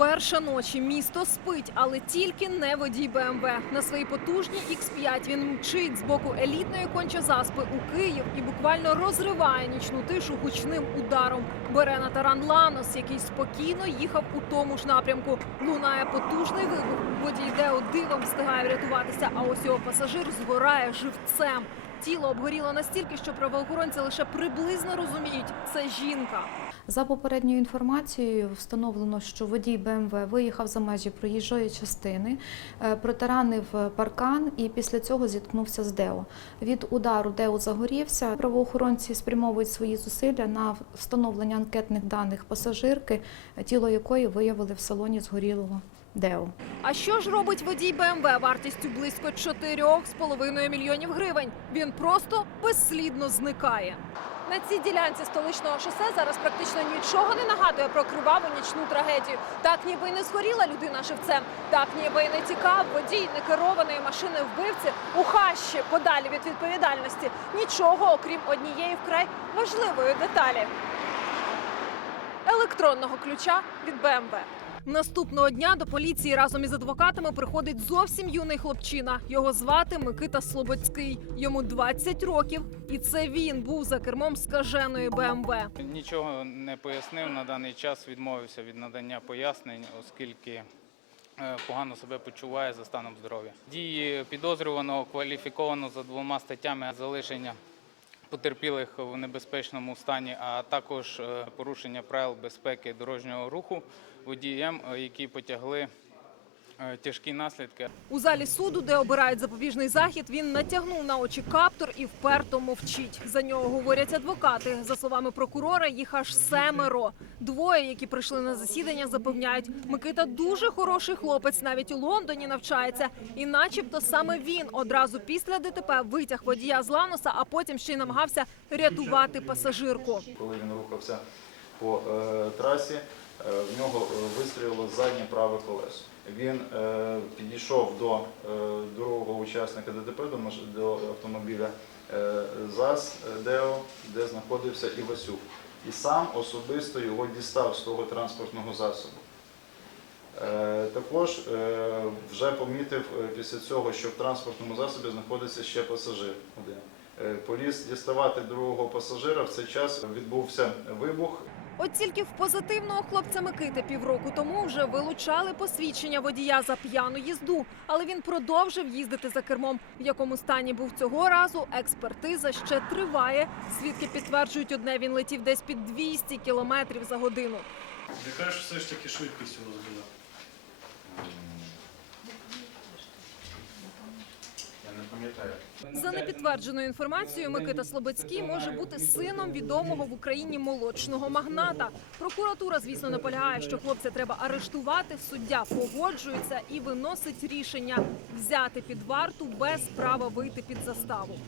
Перша ночі місто спить, але тільки не водій БМВ. На своїй потужній X5 він мчить з боку елітної кончазаспи у Київ і буквально розриває нічну тишу гучним ударом. Бере на таран Ланос, який спокійно їхав у тому ж напрямку. Лунає потужний вибух. Водій Део дивом встигає врятуватися, а ось його пасажир згорає живцем. Тіло обгоріло настільки, що правоохоронці лише приблизно розуміють, це жінка. За попередньою інформацією встановлено, що водій БМВ виїхав за межі проїжджої частини, е, протаранив паркан і після цього зіткнувся з Део. Від удару Део загорівся. Правоохоронці спрямовують свої зусилля на встановлення анкетних даних пасажирки, тіло якої виявили в салоні згорілого Део. А що ж робить водій БМВ вартістю близько 4,5 мільйонів гривень? Він просто безслідно зникає. На цій ділянці столичного шосе зараз практично нічого не нагадує про криваву нічну трагедію. Так ніби й не згоріла людина живцем, так ніби й не тікав водій некерованої машини вбивці у хащі подалі від відповідальності. Нічого, окрім однієї вкрай важливої деталі електронного ключа від БМВ. Наступного дня до поліції разом із адвокатами приходить зовсім юний хлопчина. Його звати Микита Слободський. Йому 20 років, і це він був за кермом скаженої БМВ. Нічого не пояснив на даний час, відмовився від надання пояснень, оскільки е, погано себе почуває за станом здоров'я. Дії підозрюваного кваліфіковано за двома статтями залишення потерпілих в небезпечному стані, а також е, порушення правил безпеки дорожнього руху водієм, е, які потягли тяжкі наслідки. У залі суду, де обирають запобіжний захід, він натягнув на очі каптор і вперто мовчить. За нього говорять адвокати. За словами прокурора, їх аж семеро. Двоє, які прийшли на засідання, запевняють, Микита дуже хороший хлопець, навіть у Лондоні навчається. І, начебто, саме він одразу після ДТП витяг водія з Ланоса, а потім ще й намагався рятувати пасажирку. Коли він рухався по е, трасі, е, в нього е, вистрілило заднє праве колесо. Він е, підійшов до е, другого учасника ДТП, до, автомобіля е, ЗАЗ е, ДЕО, де знаходився Івасюк. І сам особисто його дістав з того транспортного засобу. Е, Також е, вже помітив е, після цього, що в транспортному засобі знаходиться ще пасажир один. Е, Поліз діставати другого пасажира. В цей час відбувся вибух. От тільки в позитивного хлопця Микити півроку тому вже вилучали посвідчення водія за п'яну їзду, але він продовжив їздити за кермом. В якому стані був цього разу, експертиза ще триває. Свідки підтверджують одне, він летів десь під 200 кілометрів за годину. Яка ж все ж таки швидкість у вас була? За непідтвердженою інформацією, Микита Слободський може бути сином відомого в Україні молочного магната. Прокуратура, звісно, наполягає, що хлопця треба арештувати. Суддя погоджується і виносить рішення взяти під варту без права вийти під заставу.